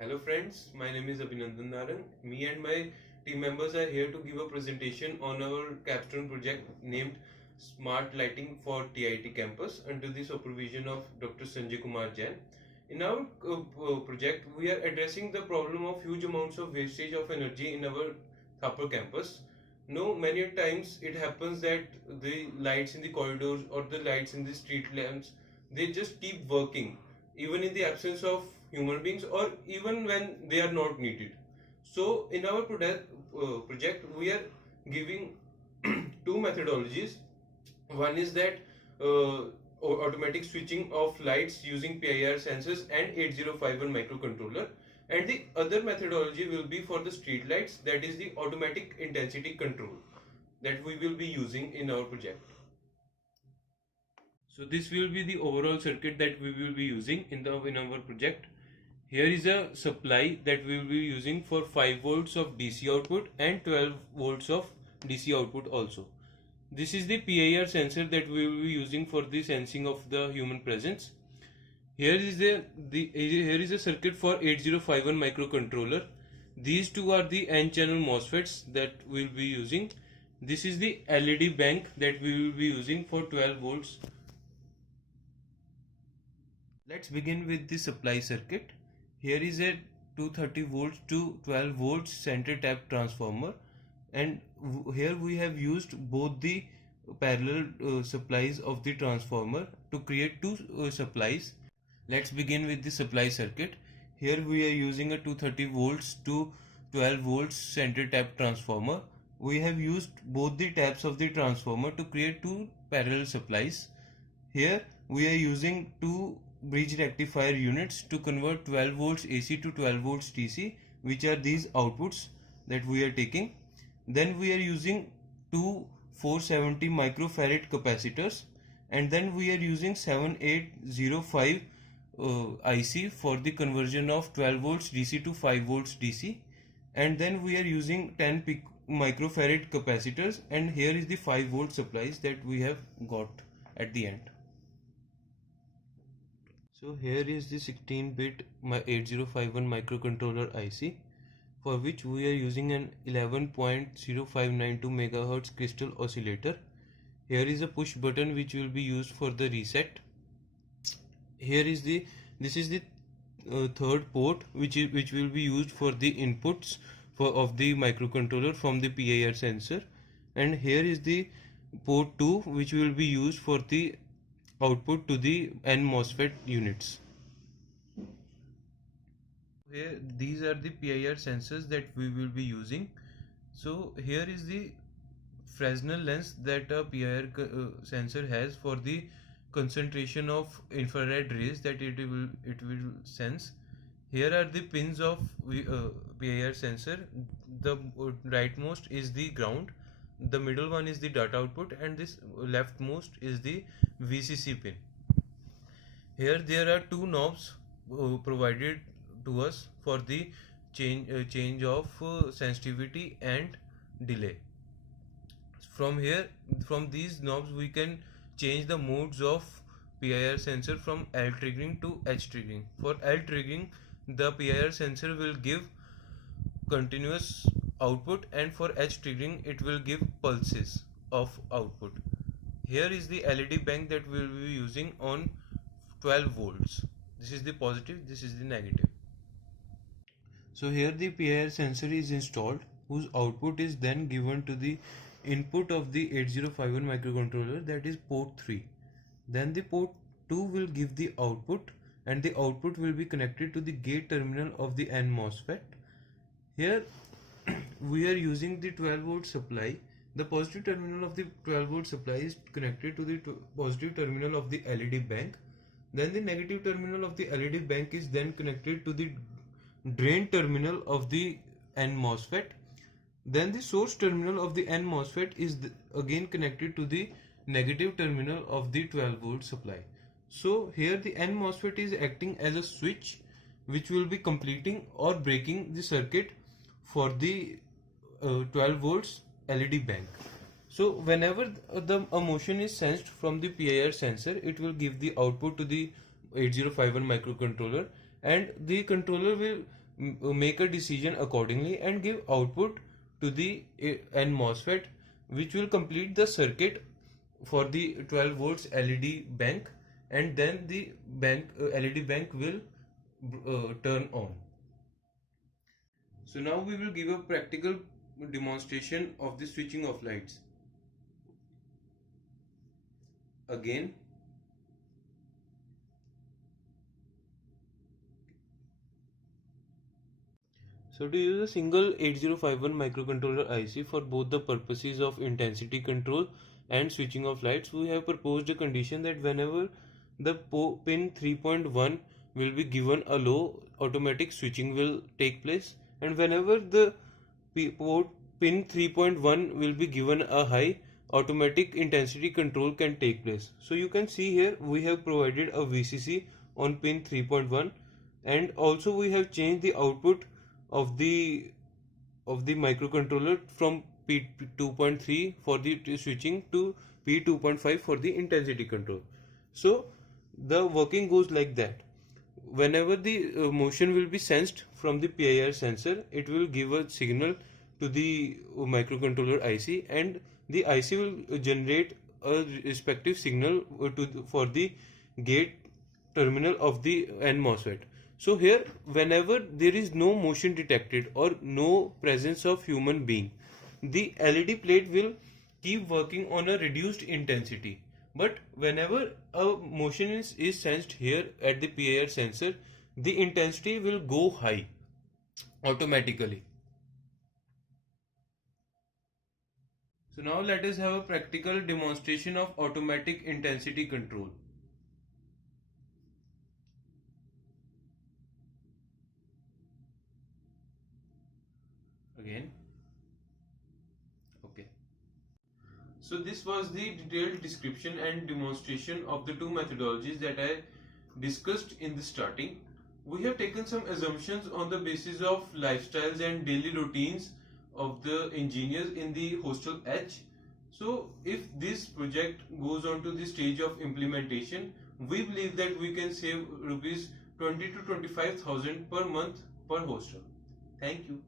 Hello friends, my name is Abhinandan Narang. Me and my team members are here to give a presentation on our Capstone project named Smart Lighting for T.I.E.T campus under the supervision of Dr. Sanjay Kumar Jain. In our project, we are addressing the problem of huge amounts of wastage of energy in our Thapar campus. Many times it happens that the lights in the corridors or the lights in the street lamps, they just keep working even in the absence of human beings or even when they are not needed. So in our project we are giving two methodologies. One is that automatic switching of lights using PIR sensors and 8051 microcontroller, and the other methodology will be for the street lights, that is the automatic intensity control that we will be using in our project. So this will be the overall circuit that we will be using in our project. Here is a supply that we will be using for 5 volts of DC output and 12 volts of DC output also. This is the PIR sensor that we will be using for the sensing of the human presence. Here is a circuit for 8051 microcontroller. These two are the N-channel MOSFETs that we will be using. This is the LED bank that we will be using for 12 volts. Let's begin with the supply circuit. Here is a 230 volts to 12 volts center tap transformer, and here we have used both the parallel supplies of the transformer to create two supplies. Let's begin with the supply circuit. Here we are using a 230 volts to 12 volts center tap transformer. We have used both the taps of the transformer to create two parallel supplies. Here we are using two bridge rectifier units to convert 12 volts AC to 12 volts DC, which are these outputs that we are taking. Then we are using two 470 microfarad capacitors, and then we are using 7805 IC for the conversion of 12 volts DC to 5 volts DC, and then we are using 10 microfarad capacitors, and here is the 5 volt supplies that we have got at the end. So here is the 16-bit 8051 microcontroller IC, for which we are using an 11.0592 MHz crystal oscillator. Here is a push button which will be used for the reset. This is the third port which will be used for the inputs of the microcontroller from the PIR sensor, and here is the port 2 which will be used for the output to the N MOSFET units. Here these are the PIR sensors that we will be using. So here is the Fresnel lens that a PIR sensor has for the concentration of infrared rays that it will sense. Here are the pins of PIR sensor. The rightmost is the ground, the middle one is the data output, and this leftmost is the VCC pin. Here there are two knobs provided to us for the change of sensitivity and delay. From these knobs we can change the modes of PIR sensor from L triggering to H triggering. For L triggering, the PIR sensor will give continuous output, and for H triggering it will give pulses of output. Here is the LED bank that we will be using on 12 volts. This is the positive, this is the negative. So here the PIR sensor is installed, whose output is then given to the input of the 8051 microcontroller, that is port 3. Then the port 2 will give the output, and the output will be connected to the gate terminal of the N MOSFET. Here we are using the 12 volt supply. The positive terminal of the 12 volt supply is connected to the positive terminal of the LED bank. Then the negative terminal of the LED bank is then connected to the drain terminal of the N MOSFET. Then the source terminal of the N MOSFET is again connected to the negative terminal of the 12 volt supply. So here the N MOSFET is acting as a switch which will be completing or breaking the circuit for the 12 volts LED bank. So whenever a motion is sensed from the PIR sensor, it will give the output to the 8051 microcontroller, and the controller will make a decision accordingly and give output to the N MOSFET, which will complete the circuit for the 12 volts LED bank, and then the LED bank will turn on. So now we will give a practical demonstration of the switching of lights. Again, so to use a single 8051 microcontroller IC for both the purposes of intensity control and switching of lights, we have proposed a condition that whenever the pin 3.1 will be given a low, automatic switching will take place, and whenever the port pin 3.1 will be given a high, automatic intensity control can take place. So you can see here we have provided a VCC on pin 3.1, and also we have changed the output of the microcontroller from P2.3 for the switching to P2.5 for the intensity control. So the working goes like that. Whenever the motion will be sensed from the PIR sensor, it will give a signal to the microcontroller IC, and the IC will generate a respective signal for the gate terminal of the N MOSFET. So here, whenever there is no motion detected or no presence of human being, the LED plate will keep working on a reduced intensity. But whenever a motion is sensed here at the PIR sensor, the intensity will go high automatically. So now let us have a practical demonstration of automatic intensity control. Again. Okay. So this was the detailed description and demonstration of the two methodologies that I discussed in the starting. We have taken some assumptions on the basis of lifestyles and daily routines of the engineers in the hostel H. So if this project goes on to the stage of implementation, we believe that we can save rupees 20 to 25,000 per month per hostel. Thank you.